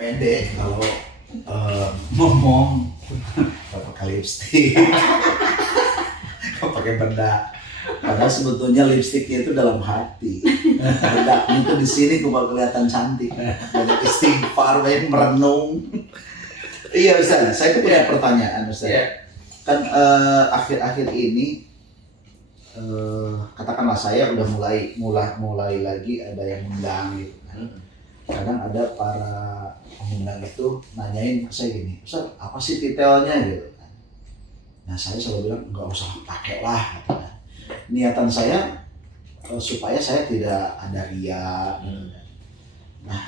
pede kalau ngomong nggak pakai lipstik, nggak pakai bedak. Padahal sebetulnya lipstiknya itu dalam hati. Bedaknya itu di sini cuma kelihatan cantik. Banyak istighfar, banyak merenung. Iya Ustaz, saya punya pertanyaan Ustaz. Yeah. Kan akhir-akhir ini katakanlah saya udah mulai lagi ada yang undang gitu kan. Kadang ada para pengundang itu nanyain ke saya gini, Ustaz apa sih titelnya gitu kan. Nah saya selalu bilang nggak usah pakai lah gitu kan. Niatan saya supaya saya tidak ada ria gitu kan. Nah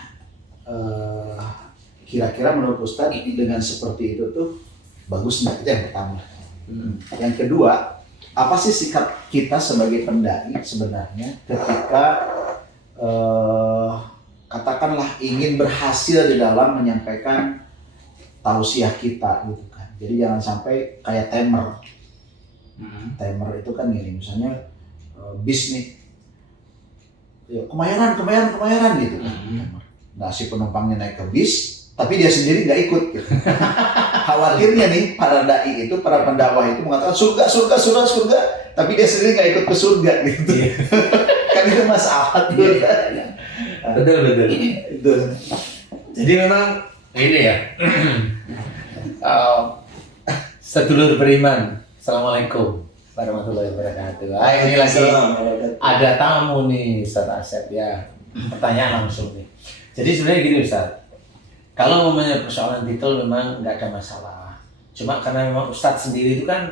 kira-kira menurut Ustaz dengan seperti itu tuh bagus nggak? Itu yang pertama. Yang kedua, apa sih sikap kita sebagai pendai sebenarnya ketika katakanlah ingin berhasil di dalam menyampaikan tausiah kita gitu kan. Jadi jangan sampai kayak temer. Temer itu kan gini, misalnya bis nih, ya, kemayoran gitu kan. Nah si penumpangnya naik ke bis, tapi dia sendiri nggak ikut. Gitu. Khawatirnya nih para dai itu, para pendakwah itu mengatakan surga, tapi dia sendiri nggak ikut ke surga gitu. Kan itu masalah tuh. Betul. Itu. Jadi memang ini ya, sedulur beriman, assalamualaikum warahmatullahi wabarakatuh. Ini lagi ada tamu nih Ustaz Asep ya. Pertanyaan langsung nih. Jadi sebenarnya gini Ustaz, kalau memangnya persoalan titel memang nggak ada masalah. Cuma karena memang Ustaz sendiri itu kan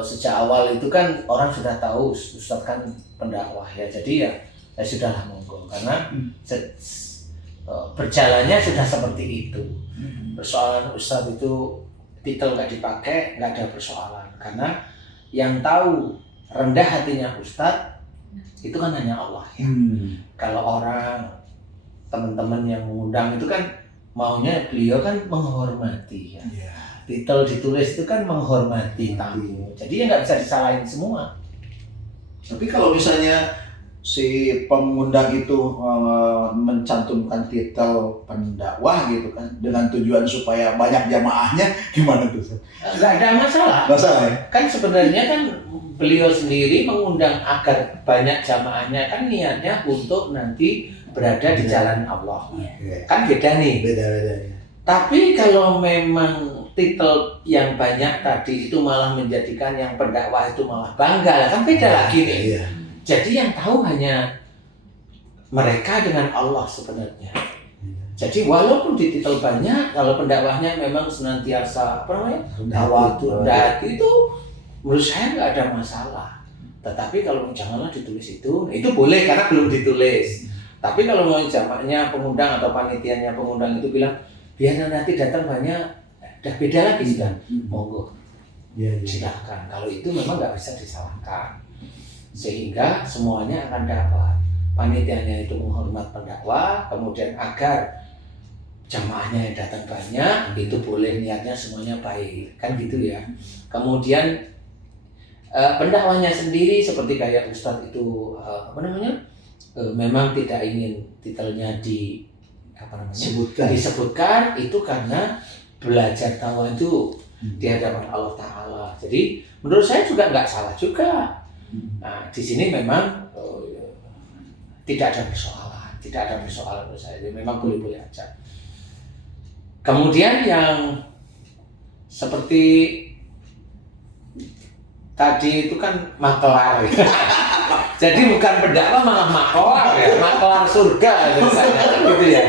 sejak awal itu kan orang sudah tahu Ustaz kan pendakwah ya. Jadi ya sudahlah monggo karena berjalannya sudah seperti itu. Persoalan Ustaz itu titel nggak dipakai nggak ada persoalan karena yang tahu rendah hatinya Ustaz itu kan hanya Allah ya. Kalau orang teman-teman yang mengundang itu kan maunya beliau kan menghormati ya. Titel ditulis itu kan menghormati tamu. Jadi ya nggak bisa disalahin semua. Tapi kalau misalnya si pengundang itu mencantumkan titel pendakwah gitu kan dengan tujuan supaya banyak jamaahnya, gimana tuh? Nggak ada masalah. Masalah ya? Kan sebenarnya kan beliau sendiri mengundang agar banyak jamaahnya kan niatnya untuk nanti berada di jalan Allah. Kan beda nih. Beda-beda ya. Tapi kalau memang titel yang banyak tadi itu malah menjadikan yang pendakwah itu malah bangga, kan beda lagi nih. Iya. Jadi yang tahu hanya mereka dengan Allah sebenarnya. Jadi walaupun di titel banyak, kalau pendakwahnya memang senantiasa tawadhu itu menurut saya nggak ada masalah. Tetapi kalau janganlah ditulis itu boleh karena belum ditulis. Tapi kalau mau jamaknya pengundang atau panitianya pengundang itu bilang biar nanti datang banyak, dah beda lagi sudah. Monggo, silakan. Kalau itu memang nggak bisa disalahkan. Sehingga semuanya akan dapat. Panitianya itu menghormat pendakwah, kemudian agar jamaahnya yang datang banyak, itu boleh niatnya semuanya baik, kan gitu ya. Kemudian pendakwahnya sendiri seperti kayak Ustadz itu memang tidak ingin titelnya disebutkan itu karena belajar tawadhu di hadapan Allah Ta'ala. Jadi menurut saya juga nggak salah juga. Nah di sini memang tidak ada persoalan menurut saya. Jadi, memang boleh-boleh aja. Kemudian yang seperti tadi itu kan makelar ya. Jadi bukan pendakwah malah makelar ya, makelar surga gitu ya.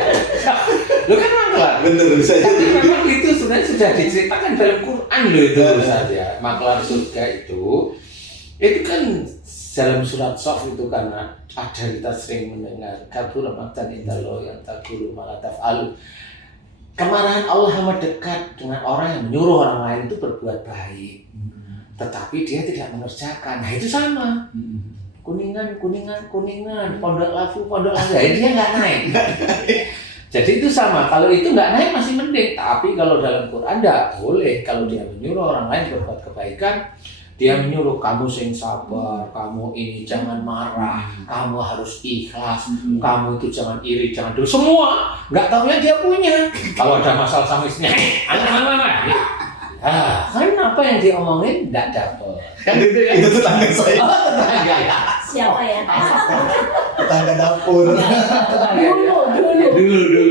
Lu kan makelar. Bener bisa Tapi jadi. memang itu sebenarnya sudah diceritakan dalam Quran loh itu saja. Makelar surga itu kan dalam surat Shaf itu karena ada kita sering mendengar kabur maqtan indallah yang taqulu ma la taf'alu. Kemarahan Allah amat dekat dengan orang yang menyuruh orang lain itu berbuat baik, tetapi dia tidak mengerjakan. Nah itu sama. Kuningan, pondok lafu, dia nggak naik. Jadi itu sama. Kalau itu nggak naik masih mending. Tapi kalau dalam Quran nggak boleh. Kalau dia menyuruh orang lain berbuat kebaikan, Dia menyuruh kamu sing sabar, kamu ini jangan marah, kamu harus ikhlas, kamu itu jangan iri, jangan dulu. Semua nggak tahunya dia punya. Kalau ada masalah sama istrinya, kan apa yang diomongin nggak dapet. Kan gitu ya. Itu tetangga saya. Oh, tetangga ya. Siapa ya? Tetangga dapur. Dulu.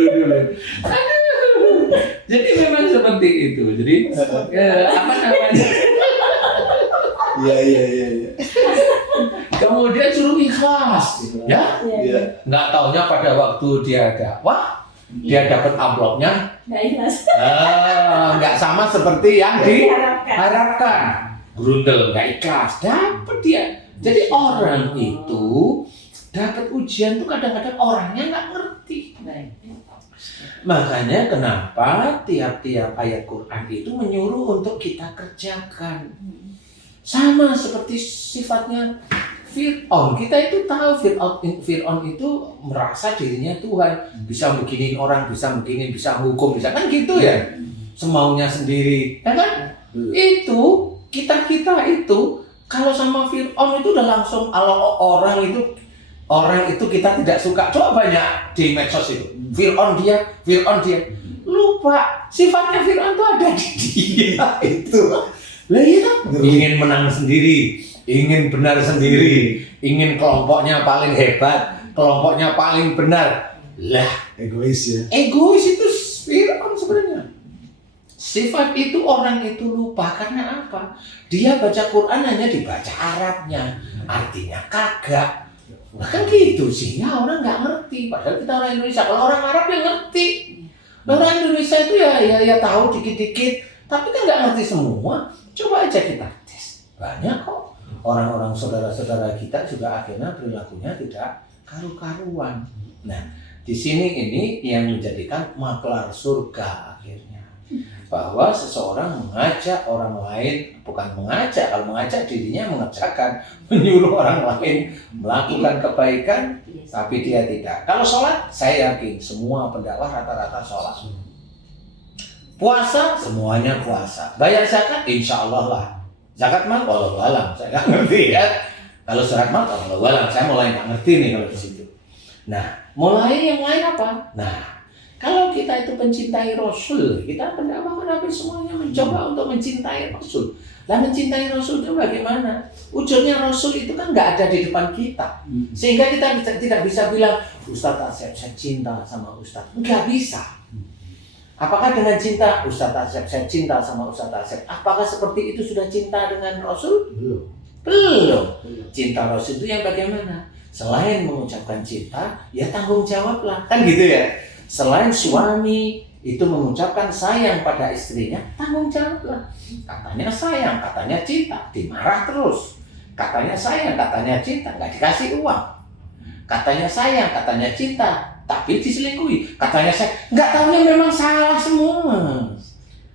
Jadi memang seperti itu. Jadi apa namanya? Iya. Kemudian suruh ikhlas, ya? Iya. Nggak taunya pada waktu dia dakwah, dia dapat amplopnya, Nggak ikhlas. nggak sama seperti yang diharapkan. Grundel, nggak ikhlas, dapat dia. Jadi orang itu dapat ujian tuh kadang-kadang orangnya nggak ngerti. Makanya kenapa tiap-tiap ayat Quran itu menyuruh untuk kita kerjakan. Sama seperti sifatnya Fir'aun. Kita itu tahu Fir'aun itu merasa dirinya Tuhan, bisa beginiin orang, bisa beginiin, bisa hukum, bisa kan gitu ya. Semaunya sendiri, ya kan? Itu kita itu kalau sama Fir'aun itu udah langsung orang itu kita tidak suka. Coba banyak di medsos itu. Fir'aun dia. Lupa sifatnya Fir'aun itu ada di dia itu. Lah iya, ingin menang sendiri, ingin benar sendiri, ingin kelompoknya paling hebat, kelompoknya paling benar. Lah, Egois ya. egois itu Fir'aun sebenarnya. Sifat itu orang itu lupa karena apa? Dia baca Quran hanya dibaca Arabnya, artinya kagak. Kan gitu sih, ya orang nggak ngerti. Padahal kita orang Indonesia, kalau orang Arab ya ngerti. Orang Indonesia itu ya tahu dikit-dikit, tapi kan nggak ngerti semua. Coba aja kita tes. Banyak kok orang-orang saudara-saudara kita juga akhirnya perilakunya tidak karu-karuan. Nah, di sini ini yang menjadikan maklar surga akhirnya. Bahwa seseorang mengajak orang lain, bukan mengajak, kalau mengajak dirinya mengerjakan, menyuruh orang lain melakukan kebaikan, tapi dia tidak. Kalau sholat, saya yakin semua pendakwah rata-rata sholat. Puasa, semuanya puasa. Bayar zakat, insya Allah lah. Zakat mah, walau alam, saya nggak ngerti ya. Kalau zakat mah, walau alam, saya mulai nggak ngerti nih kalau di situ. Nah, mulai yang lain apa? Nah, kalau kita itu mencintai Rasul, kita pendakwah Nabi semuanya mencoba untuk mencintai Rasul. Lah mencintai Rasul itu bagaimana? Ujungnya Rasul itu kan nggak ada di depan kita, sehingga kita tidak bisa bilang Ustadz Asep saya cinta sama Ustadz. Nggak bisa. Apakah dengan cinta Ustadz Asep saya cinta sama Ustadz Asep? Apakah seperti itu sudah cinta dengan Rasul? Belum. Cinta Rasul itu yang bagaimana? Selain mengucapkan cinta, ya tanggung jawablah, kan gitu ya. Selain suami itu mengucapkan sayang pada istrinya, tanggung jawablah. Katanya sayang, katanya cinta, dimarah terus. Katanya sayang, katanya cinta, nggak dikasih uang. Katanya sayang, katanya cinta, tapi diselingkuhi. Katanya sayang, nggak tahunya memang salah semua.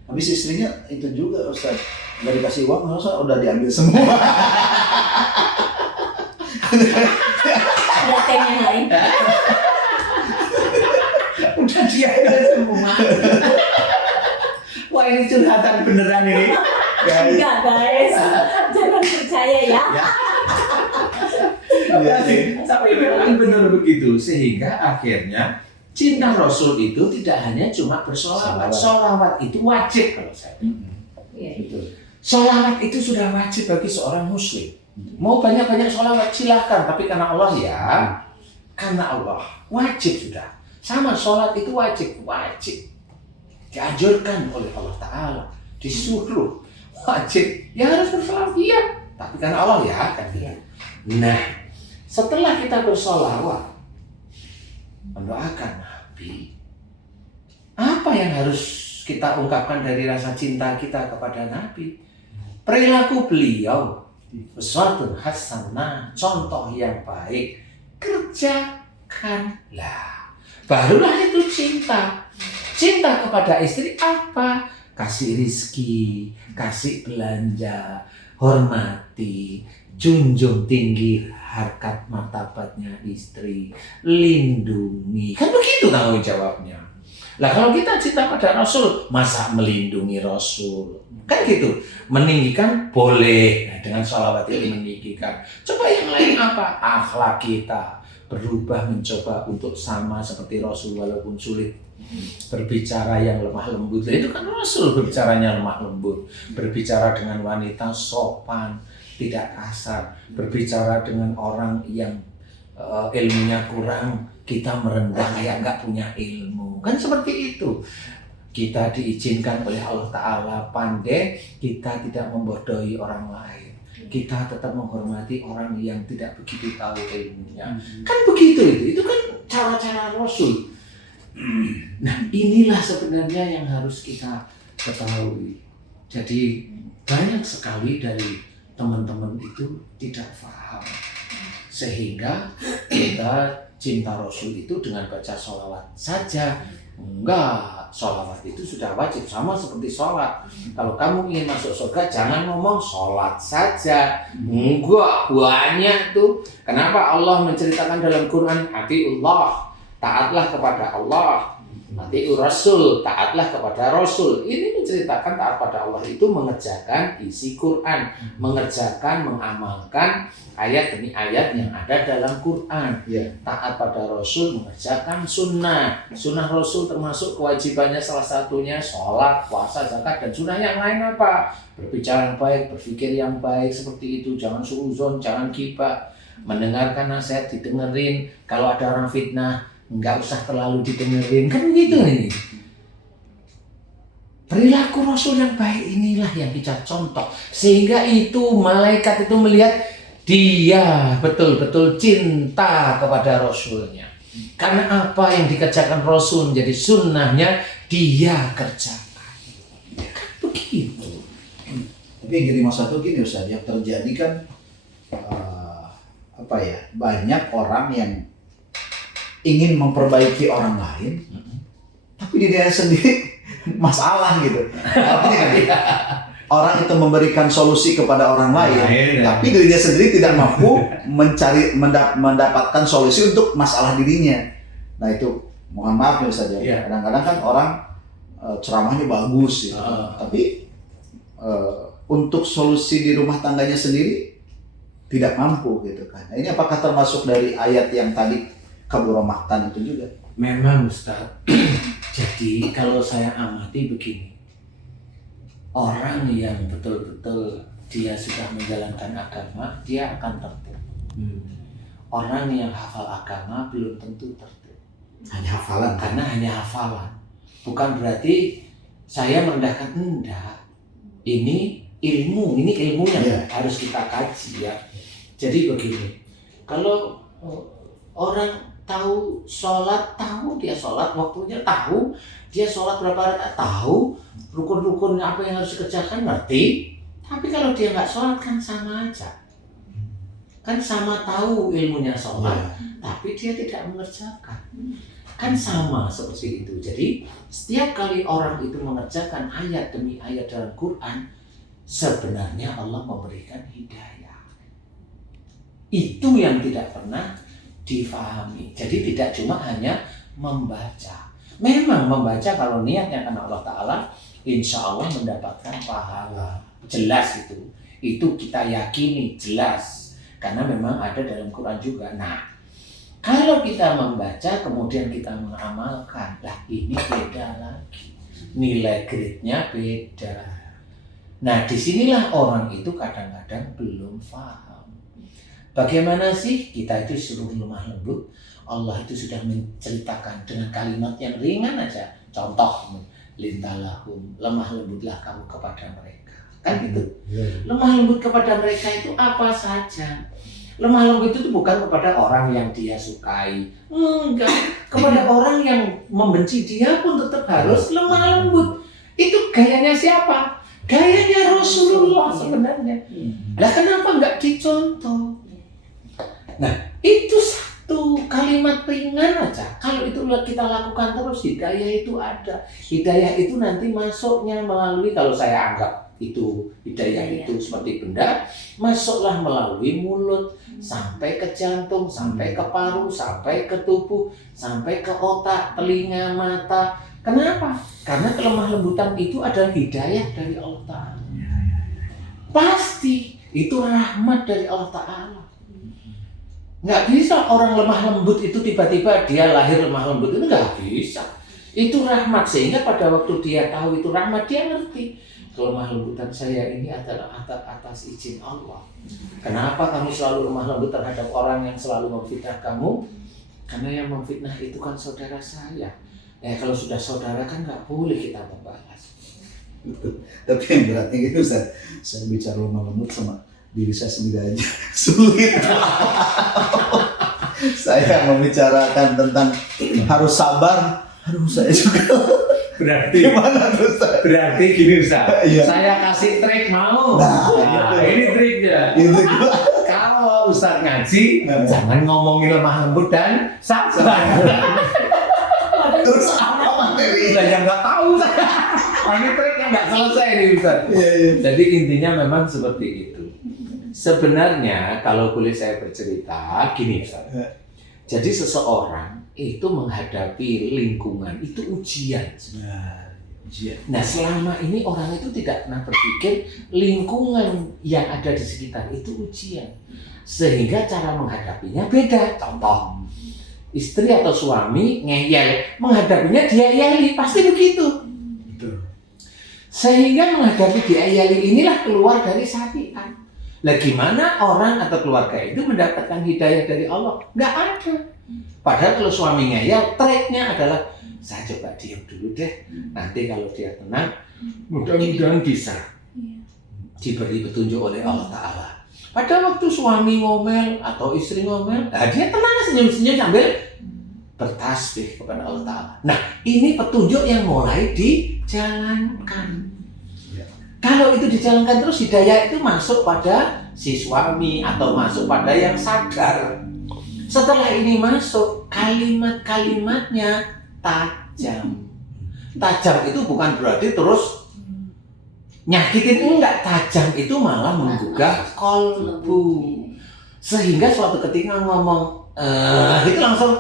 Habis istrinya itu juga Ustaz, nggak dikasih uang, masa udah diambil semua. Ada tem yang lain. Udah diambil semua. Wah ini curhatan beneran ini. Enggak guys, jangan percaya ya. Tapi memang benar begitu, sehingga akhirnya cinta Rasul itu tidak hanya cuma bersolawat. Solawat itu wajib kalau saya. Solawat itu sudah wajib bagi seorang muslim. Mau banyak-banyak solawat silahkan, tapi karena Allah ya, karena Allah wajib sudah. Sama sholat itu wajib, dianjurkan oleh Allah Ta'ala, disuruh, wajib, ya harus bersolawat, iya, tapi karena Allah ya kan. Nah, setelah kita bersolawat, mendoakan Nabi, apa yang harus kita ungkapkan dari rasa cinta kita kepada Nabi? Perilaku beliau, uswatun hasanah, contoh yang baik, kerjakanlah. Barulah itu cinta. Cinta kepada istri apa? Kasih rizki, kasih belanja, hormati, junjung tinggi harkat martabatnya istri, lindungi. Kan begitu tanggung jawabnya. Lah kalau kita cinta pada Rasul, masa melindungi Rasul? Kan gitu. Meninggikan boleh, nah, dengan sholawat itu meninggikan. Coba yang lain apa? Akhlak kita berubah, mencoba untuk sama seperti Rasul walaupun sulit. Berbicara yang lemah lembut, itu kan Rasul berbicaranya lemah lembut. Berbicara dengan wanita sopan, tidak kasar. Berbicara dengan orang yang ilmunya kurang, kita merendah kayak nggak punya ilmu. Kan seperti itu. Kita diizinkan oleh Allah Ta'ala pandai, kita tidak membodohi orang lain. Kita tetap menghormati orang yang tidak begitu tahu ilmunya. Kan begitu itu kan cara-cara Rasul. Nah, inilah sebenarnya yang harus kita ketahui. Jadi banyak sekali dari teman-teman itu tidak paham. Sehingga kita cinta Rasul itu dengan baca sholawat saja. Enggak, sholawat itu sudah wajib, sama seperti sholat. Kalau kamu ingin masuk surga, jangan ngomong sholat saja. Enggak, banyak tuh. Kenapa Allah menceritakan dalam Quran, atiullah, taatlah kepada Allah. Atiur Rasul, taatlah kepada Rasul. Ini menceritakan taat pada Allah itu mengerjakan isi Quran, mengerjakan, mengamalkan ayat demi ayat yang ada dalam Quran. Taat pada Rasul, mengerjakan sunnah. Sunnah Rasul termasuk kewajibannya salah satunya sholat, puasa, zakat, dan sunnah yang lain apa? Berbicara yang baik, berpikir yang baik, seperti itu. Jangan suuzon, jangan gibah. Mendengarkan nasihat, didengerin. Kalau ada orang fitnah, nggak usah terlalu didengerin, kan gitu nih. Perilaku Rasul yang baik inilah yang kita contoh, sehingga itu malaikat itu melihat dia betul-betul cinta kepada Rasulnya. Karena apa yang dikerjakan Rasul menjadi sunnahnya dia kerjakan. Kan begitu. Tapi gini Mas Satu gini Ustaz, yang terjadi kan banyak orang yang ingin memperbaiki orang lain, tapi dirinya sendiri masalah gitu. Artinya kan, orang itu memberikan solusi kepada orang lain, tapi dirinya sendiri tidak mampu mendapatkan solusi untuk masalah dirinya. Nah itu, mohon maaf ya Ustaz, kadang-kadang kan orang ceramahnya bagus, gitu. Tapi untuk solusi di rumah tangganya sendiri tidak mampu gitu kan. Nah, ini apakah termasuk dari ayat yang tadi kabur maktan itu juga? Memang Ustaz. Jadi kalau saya amati begini, orang yang betul-betul dia sudah menjalankan agama, dia akan tertib. Orang yang hafal agama belum tentu tertib. Hanya hafalan. Karena hanya hafalan. Bukan berarti saya merendahkan, enggak. Ini ilmu, ini ilmunya harus kita kaji ya. Jadi begini, kalau orang tahu sholat, tahu dia sholat waktunya, tahu dia sholat berapa rakaat, tahu rukun-rukun apa yang harus dikerjakan, ngerti. Tapi kalau dia nggak sholat kan sama aja, kan sama tahu ilmunya sholat, tapi dia tidak mengerjakan, kan sama seperti itu. Jadi setiap kali orang itu mengerjakan ayat demi ayat dalam Quran, sebenarnya Allah memberikan hidayah. Itu yang tidak pernah difahami. Jadi tidak cuma hanya membaca. Memang membaca kalau niatnya karena Allah Ta'ala, insya Allah mendapatkan pahala. Jelas itu. Itu kita yakini, jelas. Karena memang ada dalam Quran juga. Nah, kalau kita membaca kemudian kita mengamalkan, lah ini beda lagi. Nilai grade-nya beda. Nah, disinilah orang itu kadang-kadang belum paham. Bagaimana sih kita itu suruh lemah lembut? Allah itu sudah menceritakan dengan kalimat yang ringan aja. Contoh, lintalahum, lemah lembutlah kamu kepada mereka. Kan gitu. Lemah lembut kepada mereka itu apa saja. Lemah lembut itu bukan kepada orang yang dia sukai. Enggak. Kepada orang yang membenci dia pun tetap harus lemah lembut. Itu gayanya siapa? Gayanya Rasulullah sebenarnya. Lah kenapa enggak dicontoh? Nah, itu satu kalimat ringan aja. Kalau itu kita lakukan terus, hidayah itu ada. Hidayah itu nanti masuknya melalui, kalau saya anggap itu hidayah itu seperti benda, masuklah melalui mulut sampai ke jantung, sampai ke paru, sampai ke tubuh, sampai ke otak, telinga, mata, Kenapa? Karena kelemah lembutan itu adalah hidayah dari Allah Ta'ala. Pasti itu rahmat dari Allah Ta'ala. Nggak bisa orang lemah lembut itu tiba-tiba dia lahir lemah lembut, itu nggak bisa. Itu rahmat, sehingga pada waktu dia tahu itu rahmat, dia ngerti kelemah lembutan saya ini adalah atas izin Allah. Kenapa kamu selalu lemah lembut terhadap orang yang selalu memfitnah kamu? Karena yang memfitnah itu kan saudara saya. Kalau sudah saudara kan nggak boleh kita membalas. Tapi yang beratnya gitu saya bicara lemah lembut sama diri saya sendiri aja sulit. Saya membicarakan tentang harus sabar, aduh saya juga. Berarti Gimana tuh saya? Berarti gini Ustaz, Iya. saya kasih trik mau. Nah, Ini triknya. Gitu. Kalau Ustaz ngaji, jangan ngomongin lemah lembut dan sabar. Terus apa materi? Lah yang nggak tahu saya. Ini trik yang nggak selesai nih Ustaz. Iya. Jadi intinya memang seperti itu. Sebenarnya kalau boleh saya bercerita gini Ustaz. Jadi seseorang itu menghadapi lingkungan itu ujian. Nah selama ini orang itu tidak pernah berpikir lingkungan yang ada di sekitar itu ujian. Sehingga cara menghadapinya beda. Contoh, istri atau suami ngeyel, menghadapinya diayali, pasti begitu. Sehingga menghadapi diayali inilah keluar dari syariat. Lah gimana orang atau keluarga itu mendapatkan hidayah dari Allah? Nggak ada. Padahal kalau suami ngeyel, triknya adalah saya coba diam dulu deh. Nanti kalau dia tenang, mudah-mudahan bisa diberi petunjuk oleh Allah Ta'ala. Pada waktu suami ngomel atau istri ngomel, nah dia tenang senyum-senyum sambil bertasbih kepada Allah Ta'ala. Nah ini petunjuk yang mulai dijalankan. Kalau itu dijalankan terus, hidayah itu masuk pada si suami atau masuk pada yang sadar. Setelah ini masuk, kalimat-kalimatnya tajam. Tajam itu bukan berarti terus nyakitin, enggak. Tajam itu malah menggugah kolbu. Sehingga suatu ketika ngomong, itu langsung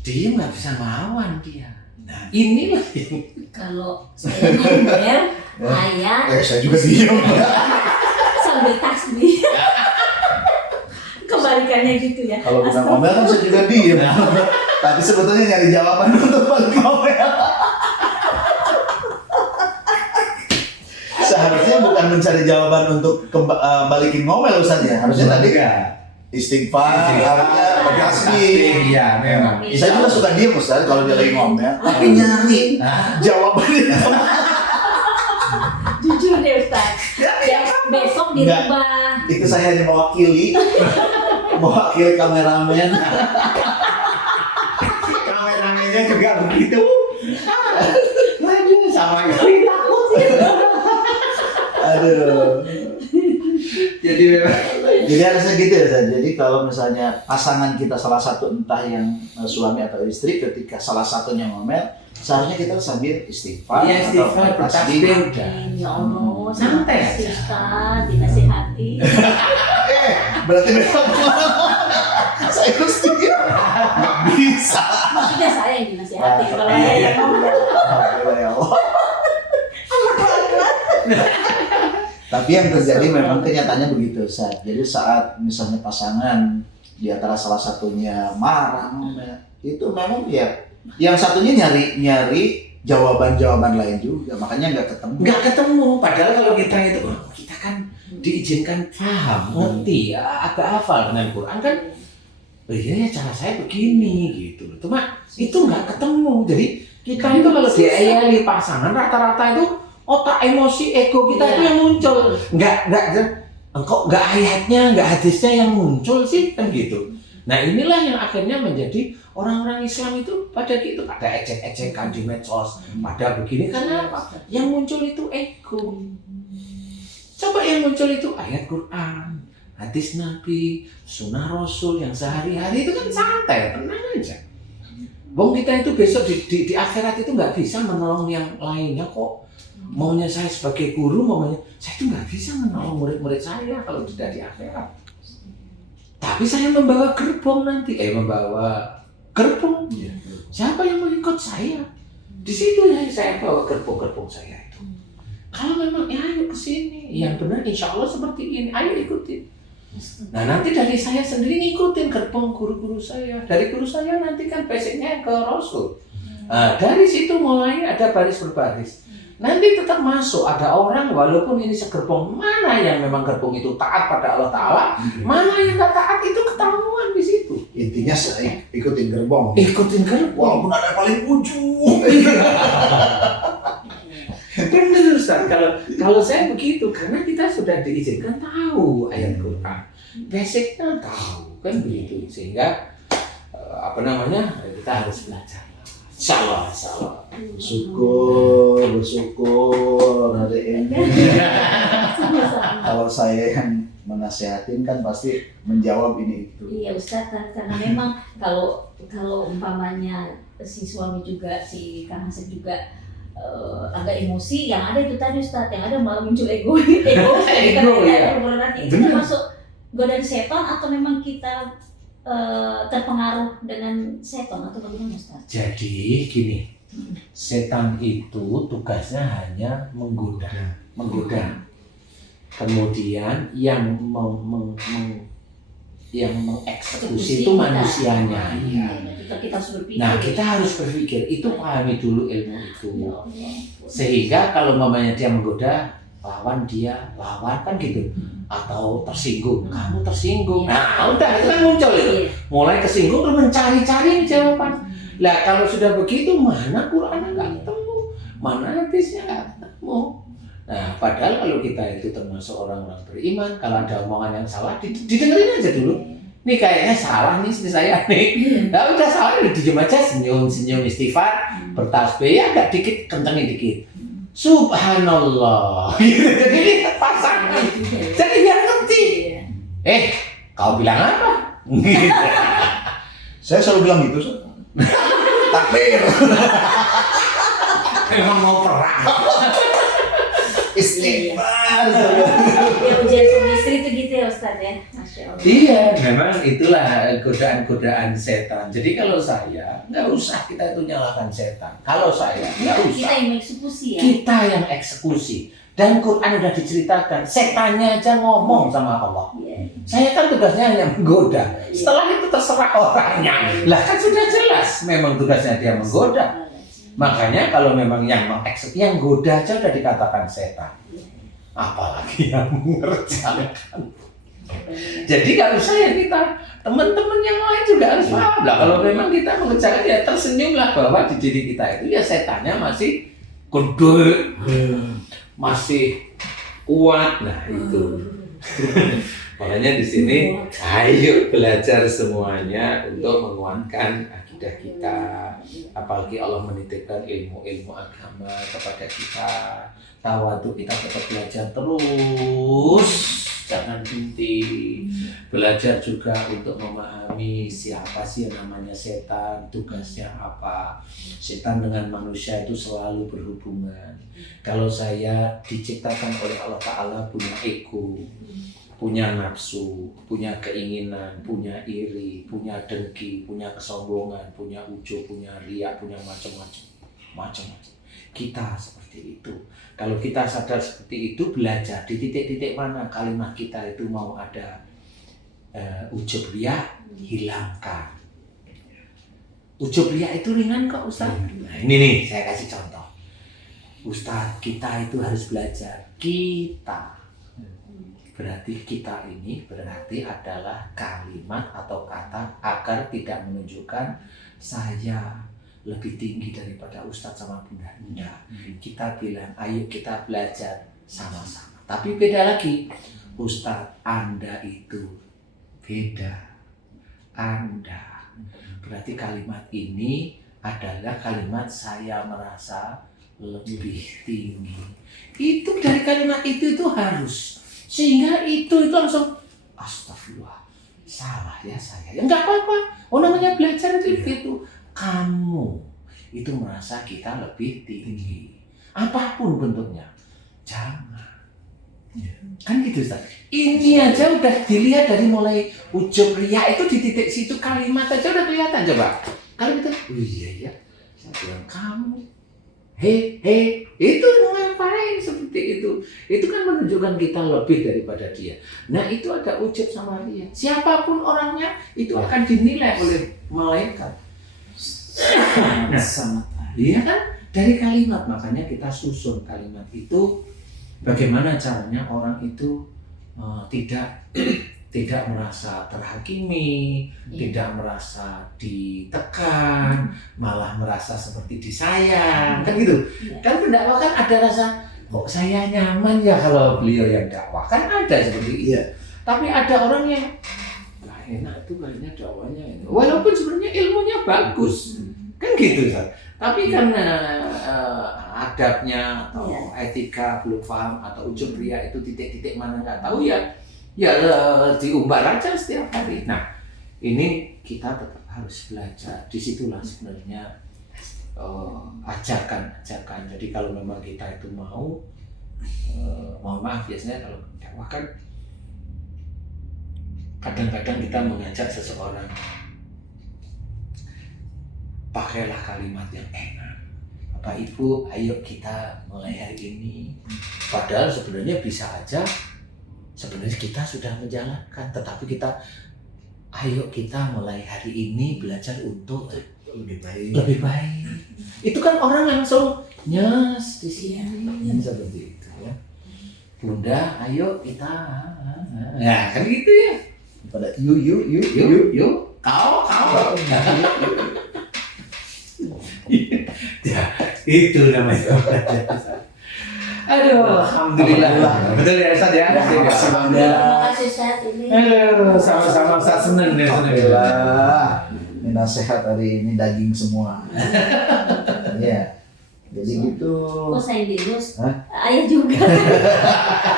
dia nggak bisa ngelawan dia. Nah inilah yang Kalau saya ngomel, Saya juga diam. sambil tasbih. Kebalikannya gitu ya. Kalau bukan ngomel kan saya juga diam. Tapi sebetulnya nyari jawaban untuk balik ngomel. Seharusnya bukan mencari jawaban untuk balikin ngomel Ustaz ya. Harusnya tadi istighfar, harusnya bertasbih. Iya, memang. Saya juga suka diam Ustaz kalau dia lagi ngomel, tapi nyari jawabannya. Jujur deh Ustaz. Ya, besok dirubah. Itu saya hanya mewakili kameramen. Kameramennya juga begitu. Aduh, sama istri takut sih. Aduh. Jadi harusnya gitu ya Zan. Jadi kalau misalnya pasangan kita salah satu, entah yang suami atau istri, ketika salah satunya ngomel, seharusnya kita sambil istighfar. Iya, istighfar, atau bertasbih bertasbih. udah. Ya Allah, Santai aja. Ustaz, dinasihati. Berarti besok saya mesti nggak bisa. Maksudnya saya yang dinasihati. Kalau saya yang ngomel. Alhamdulillah ya Allah. Tapi yang terjadi memang kenyataannya begitu Ustaz. Jadi saat misalnya pasangan di antara salah satunya marah, itu memang ya yang satunya nyari jawaban-jawaban lain juga, makanya nggak ketemu. Padahal kalau kita itu, kita kan diizinkan paham, ngerti, agak hafal dengan Quran kan. Oh iya ya, cara saya begini gitu. Cuma itu nggak ketemu. Jadi kita itu kalau diayali pasangan, rata-rata itu otak, emosi, ego kita itu yang muncul. Kok nggak ayatnya, nggak hadisnya yang muncul sih, kan gitu. Nah inilah yang akhirnya menjadi orang-orang Islam itu pada gitu, pada ejek-ejekan di medsos, pada begini, karena apa? Yang muncul itu ego. Coba yang muncul itu ayat Quran, hadis Nabi, sunnah Rasul yang sehari-hari itu kan santai, tenang aja. Bong kita itu besok di akhirat itu nggak bisa menolong yang lainnya kok. Maunya saya sebagai guru, maunya saya itu nggak bisa menolong murid-murid saya kalau tidak di akhirat. Tapi saya membawa gerbong nanti, membawa gerbong. Siapa yang mau ikut saya? Di situ saya bawa gerbong-gerbong saya itu. Kalau memang ya ayo ke sini, yang benar insya Allah seperti ini, ayo ikutin. Nah nanti dari saya sendiri ngikutin gerbong guru-guru saya. Dari guru saya nanti kan basicnya ke Rasul. Nah, dari situ mulai ada baris berbaris. Nanti tetap masuk ada orang walaupun ini segerbong, mana yang memang gerbong itu taat pada Allah Ta'ala, mana yang nggak taat itu ketahuan di situ. Intinya saya ikutin gerbong. Ikutin gerbong. Walaupun ada paling ujung. Benar Ustaz, kalau saya begitu karena kita sudah diizinkan tahu ayat Quran, basicnya tahu kan begitu sehingga kita harus belajar. Insyaallah. Bersyukur hari ini. Kalau saya yang menasehatin kan pasti menjawab ini itu. Iya Ustaz, karena memang kalau umpamanya si suami juga, si Kang Asep juga agak emosi, yang ada itu tadi Ustaz, yang ada malah muncul ego ya. Itu termasuk godaan setan atau memang kita terpengaruh dengan setan atau bagaimana Ustaz? Jadi gini, setan itu tugasnya hanya menggoda. Kemudian yang mengeksekusi itu manusianya. Kita harus berpikir. Nah kita harus berpikir, itu pahami dulu ilmu itu. Sehingga kalau mamanya dia menggoda, lawan kan gitu. Atau tersinggung, kamu tersinggung. Nah udah itu kan muncul itu. Mulai kesinggung terus mencari-cari jawaban. Lah kalau sudah begitu mana Quran nggak ketemu, mana hadisnya nggak ketemu. Nah padahal kalau kita itu termasuk orang-orang beriman, kalau ada omongan yang salah didengerin aja dulu. Nih kayaknya salah nih saya nih. Nah udah salah udah diem aja, senyum istighfar, bertasbih ya agak dikit, kencengin dikit. Subhanallah. Jadi pasang. Jadi biar ngerti. Kau bilang apa? Saya selalu bilang gitu, takbir. Memang mau perang. Istighfar. Ya ujian suami istri itu gitu ya Ustaz ya, Masya Allah. Iya, memang itulah godaan-godaan setan. Jadi kalau saya nggak usah kita itu nyalakan setan. Kalau saya nggak usah. Kita yang eksekusi ya. Kita yang eksekusi. Dan Quran udah diceritakan, setannya aja ngomong sama Allah. Saya kan tugasnya hanya menggoda. Setelah itu terserah orangnya. Lah kan sudah jelas, memang tugasnya dia menggoda. Makanya kalau memang yang mengeksekusi, yang goda aja udah dikatakan setan. Apalagi yang mengerjakan. Jadi kalau saya kita teman-teman yang lain juga harus paham lah. Kalau memang kita mengerjakan ya tersenyumlah bahwa di diri kita itu ya setannya masih gede, masih kuat. Nah itu. Makanya di sini ayo belajar semuanya untuk menguatkan akidah kita. Apalagi Allah menitipkan ilmu-ilmu agama kepada kita. Tawadu kita tetap belajar terus, jangan berhenti. Belajar juga untuk memahami siapa sih yang namanya setan, tugasnya apa. Setan dengan manusia itu selalu berhubungan. Kalau saya diciptakan oleh Allah Ta'ala punya ego, punya nafsu, punya keinginan, punya iri, punya dengki, punya kesombongan, punya ujub, punya riak, punya macam-macam. Kita seperti itu. Kalau kita sadar seperti itu, belajar di titik-titik mana kalimat kita itu mau ada ujub riak, hilangkan. Ujub riak itu ringan kok Ustaz. Nah, ini nih saya kasih contoh. Ustaz, kita itu harus belajar. Kita berarti kita ini berarti adalah kalimat atau kata agar tidak menunjukkan saya lebih tinggi daripada Ustadz sama Bunda. Kita bilang ayo kita belajar sama-sama. Tapi beda lagi, Ustadz Anda itu beda. Anda berarti kalimat ini adalah kalimat saya merasa lebih tinggi. Itu dari kalimat itu harus. Sehingga itu langsung astagfirullah, salah ya saya. Ya enggak apa-apa. Oh namanya belajar itu begitu. Kamu itu merasa kita lebih tinggi. Apapun bentuknya. Jangan. Kan gitu Ustaz. Ini aja udah dilihat dari mulai ujub riya itu di titik situ kalimat aja udah kelihatan coba. Kalau gitu, oh iya ya. Saya bilang kamu itu ngapain seperti itu? Itu kan menunjukkan kita lebih daripada dia. Nah itu ada ujub sama dia. Siapapun orangnya itu akan dinilai oleh malaikat. Sangat. Iya kan? Dari kalimat, makanya kita susun kalimat itu. Bagaimana caranya orang itu tidak merasa terhakimi, tidak merasa ditekan, malah merasa seperti disayang, kan gitu. Kan pendakwah kan ada rasa, kok saya nyaman ya kalau beliau yang dakwah, kan ada seperti itu. Tapi ada orang yang nggak enak itu kayaknya dakwahnya ini. Walaupun sebenarnya ilmunya bagus, kan gitu. Tapi karena adabnya atau etika belum paham atau ujung pria itu titik-titik mana nggak tahu ya diumbar aja setiap hari. Nah ini kita tetap harus belajar. Disitulah sebenarnya ajarkan. Jadi kalau memang kita itu mohon maaf biasanya kalau dakwah kan kadang-kadang kita mengajak seseorang, pakailah kalimat yang enak. Bapak Ibu, ayo kita mulai hari ini. Padahal sebenarnya bisa aja sebenarnya kita sudah menjalankan, tetapi kita ayo kita mulai hari ini belajar untuk lebih baik. Itu kan orang langsung nyes di sini seperti itu ya. Bunda, ayo kita. Nah, kan gitu ya. Pada yuk. Kau. Ya, itu namanya. Aduh, alhamdulillah. Betul ya Ustaz ya. Terima kasih Ustaz ini. Aduh, sama-sama Ustaz seneng deh. Alhamdulillah. Ini nasihat hari ini daging semua. Iya. Jadi gitu. Oh saya dilus. Ayah juga.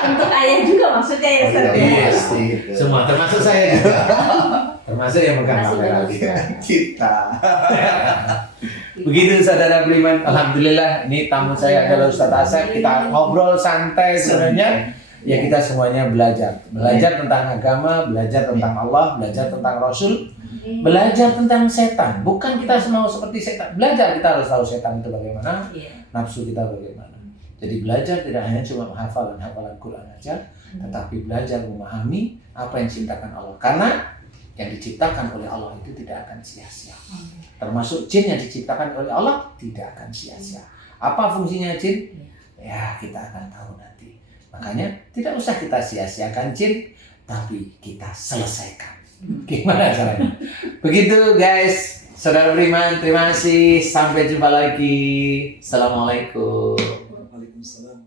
Untuk ayah juga maksudnya ya Ustaz. Pasti. Semua termasuk saya juga. Termasuk yang megang kamera Kita. Begitu saudara beriman, alhamdulillah ini tamu saya adalah Ustaz Asep. Kita ngobrol santai sebenarnya. Ya kita semuanya belajar tentang agama, belajar tentang Allah, belajar tentang Rasul, belajar tentang setan. Bukan kita semua seperti setan. Belajar kita harus tahu setan itu bagaimana, nafsu kita bagaimana. Jadi belajar tidak hanya cuma hafalan Quran aja, tetapi belajar memahami apa yang diciptakan Allah. Karena yang diciptakan oleh Allah itu tidak akan sia-sia. Termasuk jin yang diciptakan oleh Allah tidak akan sia-sia. Apa fungsinya jin? Ya kita akan tahu nanti. Makanya tidak usah kita sia-siakan jin, tapi kita selesaikan. Gimana caranya? Begitu guys, saudara beriman, terima kasih. Sampai jumpa lagi. Assalamualaikum. Waalaikumsalam.